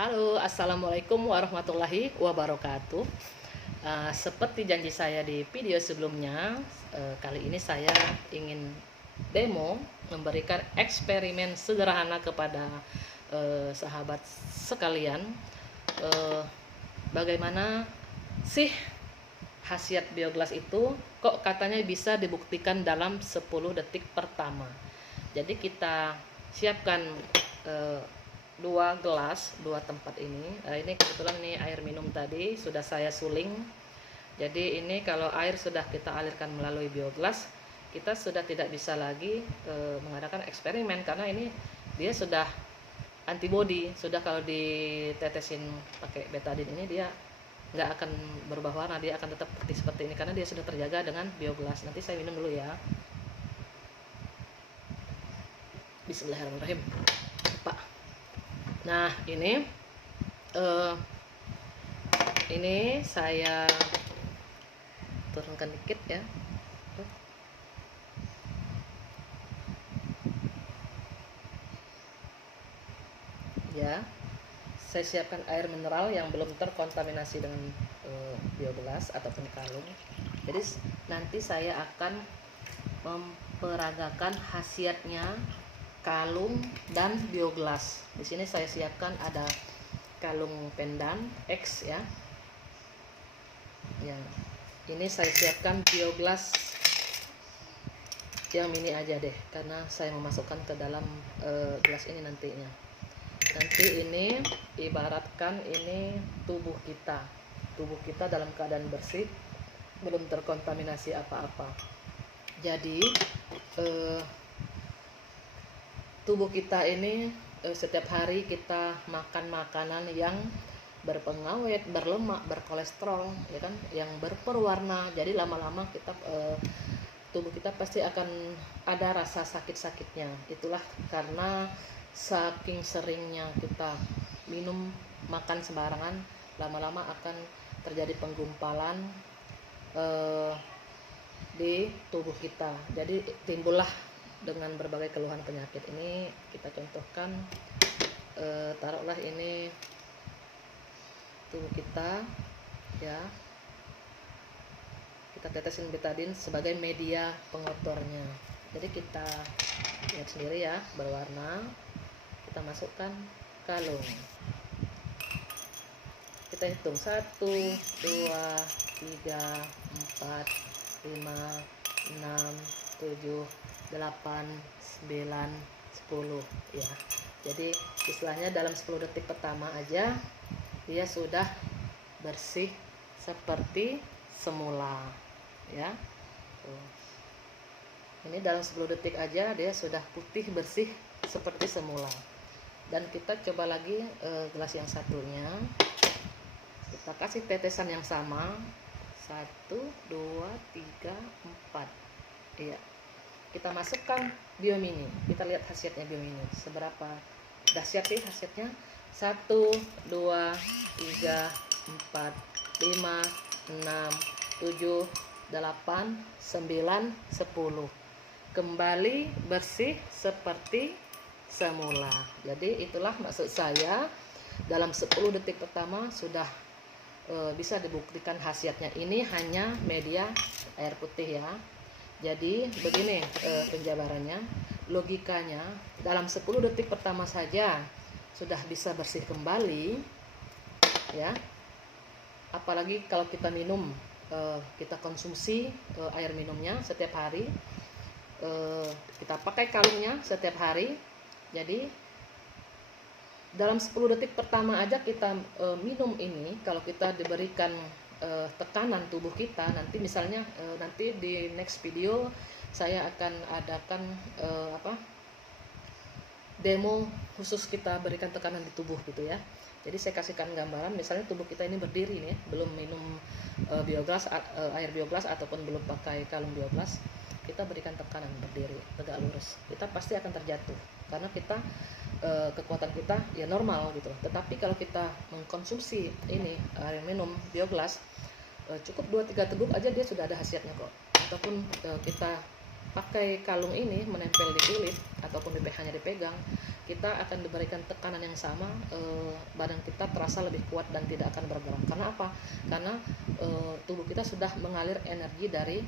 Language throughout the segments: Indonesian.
Halo, assalamualaikum warahmatullahi wabarakatuh. Seperti janji saya di video sebelumnya, kali ini saya ingin demo memberikan eksperimen sederhana kepada sahabat sekalian. Bagaimana sih khasiat biogas itu? Kok katanya bisa dibuktikan dalam 10 detik pertama. Jadi kita siapkan 2 gelas, 2 tempat ini. Ini kebetulan nih air minum tadi sudah saya suling. Jadi ini kalau air sudah kita alirkan melalui biogas, kita sudah tidak bisa lagi mengadakan eksperimen karena ini dia sudah antibody. Sudah kalau ditetesin pakai betadine ini dia nggak akan berubah warna, dia akan tetap seperti ini karena dia sudah terjaga dengan biogas. Nanti saya minum dulu ya. Bismillahirrahmanirrahim. Pak. Nah, ini saya turunkan dikit ya. Ya, saya siapkan air mineral yang belum terkontaminasi dengan biogas ataupun kalung. Jadi nanti saya akan memperagakan khasiatnya kalung dan biogas. Di sini saya siapkan ada kalung pendan X ya. Yang ini saya siapkan biogas yang mini aja deh, karena saya memasukkan ke dalam gelas ini nantinya. Nanti ini ibaratkan ini tubuh kita dalam keadaan bersih, belum terkontaminasi apa-apa. Jadi tubuh kita ini setiap hari kita makan makanan yang berpengawet, berlemak, berkolesterol, ya kan, yang berperwarna. Jadi lama-lama kita tubuh kita pasti akan ada rasa sakit-sakitnya. Itulah karena saking seringnya kita minum, makan sembarangan, lama-lama akan terjadi penggumpalan di tubuh kita. Jadi timbullah dengan berbagai keluhan penyakit. Ini kita contohkan, taruhlah ini tubuh kita ya, kita tetesin betadine sebagai media pengotornya. Jadi kita lihat sendiri ya, berwarna. Kita masukkan kalung, kita hitung 1, 2, 3, 4, 5, 6, 7, 8, 9, 10 ya. Jadi istilahnya dalam 10 detik pertama aja dia sudah bersih seperti semula ya. Tuh. Ini dalam 10 detik aja dia sudah putih bersih seperti semula. Dan kita coba lagi gelas yang satunya. Kita kasih tetesan yang sama. 1, 2, 3, 4. Iya. Kita masukkan biomini. Kita lihat khasiatnya biomini. Seberapa dahsyat sih khasiatnya? 1, 2, 3, 4, 5, 6, 7, 8, 9, 10. Kembali bersih seperti semula. Jadi itulah maksud saya, dalam 10 detik pertama sudah bisa dibuktikan khasiatnya. Ini hanya media air putih ya. Jadi begini penjabarannya, logikanya dalam 10 detik pertama saja sudah bisa bersih kembali ya. Apalagi kalau kita minum, kita konsumsi air minumnya setiap hari, kita pakai kalungnya setiap hari. Jadi dalam 10 detik pertama aja kita minum ini, kalau kita diberikan tekanan tubuh kita, nanti misalnya nanti di next video saya akan adakan demo khusus kita berikan tekanan di tubuh gitu ya. Jadi saya kasihkan gambaran, misalnya tubuh kita ini berdiri nih, belum minum biogas, air biogas ataupun belum pakai kalung biogas, kita berikan tekanan berdiri tegak lurus, kita pasti akan terjatuh karena kita kekuatan kita ya normal gitu. Tetapi kalau kita mengkonsumsi ini air minum biogas, cukup 2-3 teguk aja dia sudah ada khasiatnya kok. Ataupun kita pakai kalung ini menempel di kulit ataupun hanya dipegang, kita akan diberikan tekanan yang sama, badan kita terasa lebih kuat dan tidak akan bergerak. Karena apa? Karena tubuh kita sudah mengalir energi dari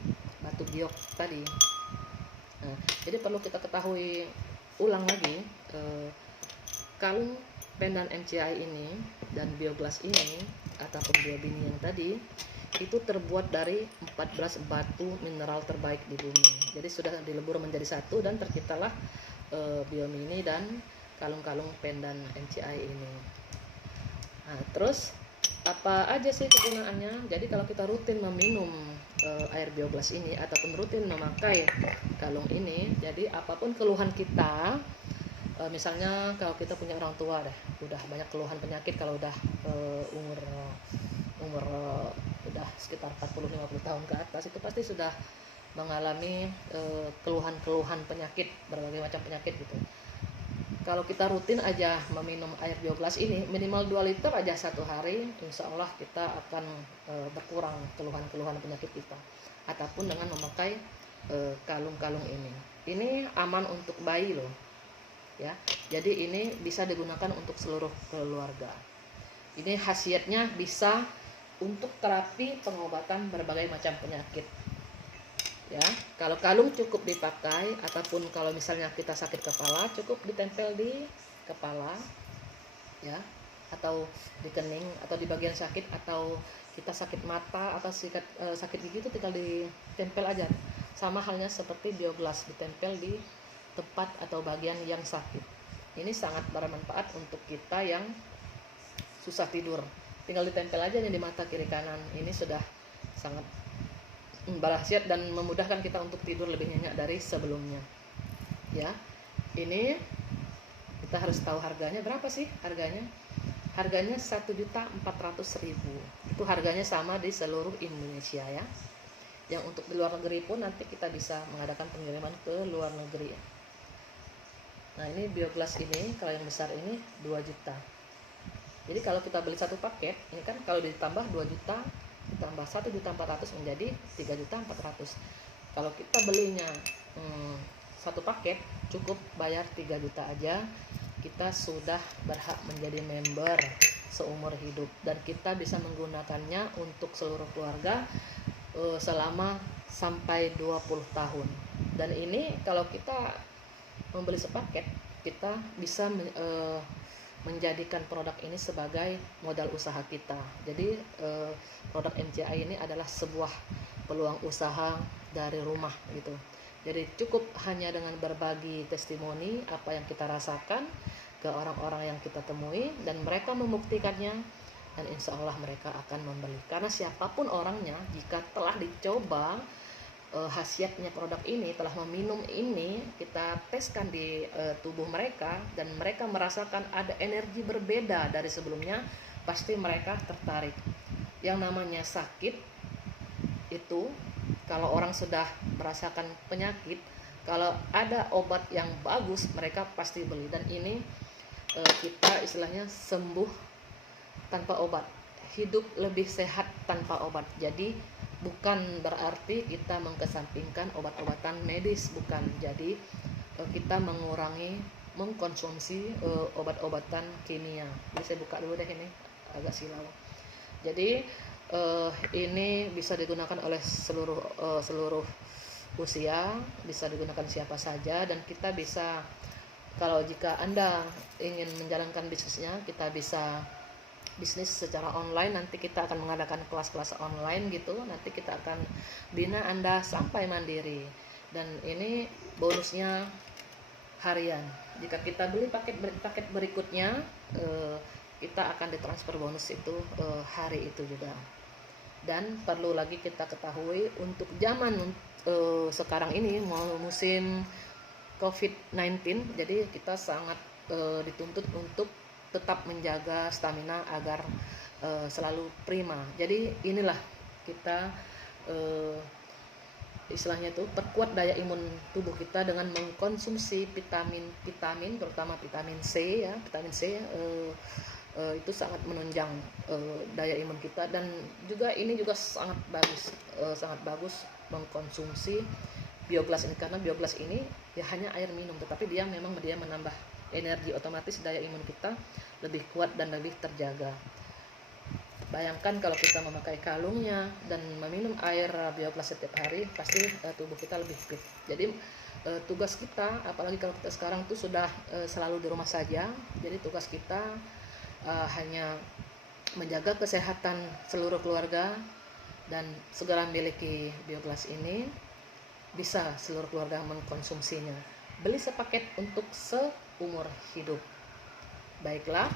batu giok tadi. Nah, jadi perlu kita ketahui ulang lagi, kalung pendan MCI ini dan bioglass ini ataupun biobini yang tadi itu terbuat dari 14 batu mineral terbaik di bumi. Jadi sudah dilebur menjadi satu dan terciptalah biomini dan kalung-kalung pendan MCI ini. Nah, terus apa aja sih kegunaannya? Jadi kalau kita rutin meminum air bioglass ini ataupun rutin memakai kalung ini, jadi apapun keluhan kita, misalnya kalau kita punya orang tua udah banyak keluhan penyakit, kalau udah umur udah sekitar 40-50 tahun ke atas, itu pasti sudah mengalami keluhan-keluhan penyakit, berbagai macam penyakit gitu. Kalau kita rutin aja meminum air bioglass ini minimal 2 liter aja satu hari, insya Allah kita akan berkurang keluhan-keluhan penyakit kita. Ataupun dengan memakai kalung-kalung ini. Ini aman untuk bayi loh, ya. Jadi ini bisa digunakan untuk seluruh keluarga. Ini khasiatnya bisa untuk terapi pengobatan berbagai macam penyakit. Ya, kalau kalung cukup dipakai, ataupun kalau misalnya kita sakit kepala cukup ditempel di kepala, ya, atau di kening, atau di bagian sakit, atau kita sakit mata atau sakit gigi itu tinggal ditempel aja. Sama halnya seperti bioglass, ditempel di tempat atau bagian yang sakit. Ini sangat bermanfaat untuk kita yang susah tidur. Tinggal ditempel aja di mata kiri kanan. Ini sudah sangat berkhasiat dan memudahkan kita untuk tidur lebih nyenyak dari sebelumnya. Ya, ini kita harus tahu harganya berapa sih harganya. Harganya 1.400.000. Itu harganya sama di seluruh Indonesia ya. Yang untuk di luar negeri pun nanti kita bisa mengadakan pengiriman ke luar negeri. Nah, ini bioglass ini kalau yang besar ini 2 juta. Jadi kalau kita beli satu paket, ini kan kalau ditambah 2 juta ditambah 1.400.000 menjadi 3.400.000. Kalau kita belinya satu paket, cukup bayar 3 juta aja, kita sudah berhak menjadi member seumur hidup dan kita bisa menggunakannya untuk seluruh keluarga selama sampai 20 tahun. Dan ini kalau kita membeli sepaket, kita bisa menjadikan produk ini sebagai modal usaha kita. Jadi produk MCI ini adalah sebuah peluang usaha dari rumah gitu. Jadi cukup hanya dengan berbagi testimoni apa yang kita rasakan ke orang-orang yang kita temui dan mereka membuktikannya, dan insya Allah mereka akan membeli. Karena siapapun orangnya, jika telah dicoba khasiatnya produk ini, telah meminum ini, kita teskan di tubuh mereka dan mereka merasakan ada energi berbeda dari sebelumnya, pasti mereka tertarik. Yang namanya sakit itu, kalau orang sudah merasakan penyakit, kalau ada obat yang bagus mereka pasti beli. Dan ini kita istilahnya sembuh tanpa obat, hidup lebih sehat tanpa obat. Jadi bukan berarti kita mengkesampingkan obat-obatan medis, bukan. Jadi kita mengurangi mengkonsumsi obat-obatan kimia. Jadi saya buka dulu deh, ini agak silau. Jadi ini bisa digunakan oleh seluruh usia, bisa digunakan siapa saja, dan kita bisa, kalau jika Anda ingin menjalankan bisnisnya, kita bisa bisnis secara online. Nanti kita akan mengadakan kelas-kelas online gitu, nanti kita akan bina Anda sampai mandiri. Dan ini bonusnya harian. Jika kita beli paket berikutnya, kita akan ditransfer bonus itu hari itu juga. Dan perlu lagi kita ketahui, untuk zaman sekarang ini mau musim COVID-19, jadi kita sangat dituntut untuk tetap menjaga stamina agar selalu prima. Jadi inilah kita istilahnya itu perkuat daya imun tubuh kita dengan mengkonsumsi vitamin, terutama vitamin C ya. Vitamin C itu sangat menunjang daya imun kita, dan juga ini juga sangat bagus mengkonsumsi biogas ini, karena biogas ini ya hanya air minum, tetapi dia memang dia menambah energi, otomatis daya imun kita lebih kuat dan lebih terjaga. Bayangkan kalau kita memakai kalungnya dan meminum air biogas setiap hari, pasti tubuh kita lebih fit. Jadi tugas kita, apalagi kalau kita sekarang tuh sudah selalu di rumah saja, jadi tugas kita hanya menjaga kesehatan seluruh keluarga dan segera memiliki biogas ini, bisa seluruh keluarga mengkonsumsinya. Beli sepaket untuk seumur hidup. Baiklah,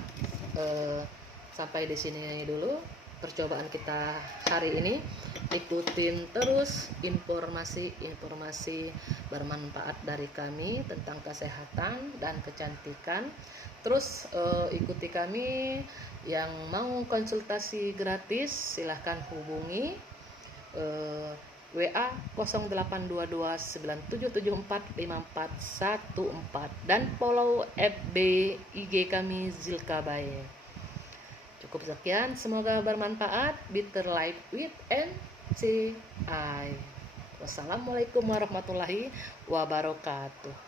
sampai di sini dulu percobaan kita hari ini. Ikutin terus informasi-informasi bermanfaat dari kami tentang kesehatan dan kecantikan. Terus ikuti kami. Yang mau konsultasi gratis silahkan hubungi WA 082297745414 dan follow FB IG kami Zilka Bae. Cukup sekian, semoga bermanfaat. Better life with NCI. Wassalamualaikum warahmatullahi wabarakatuh.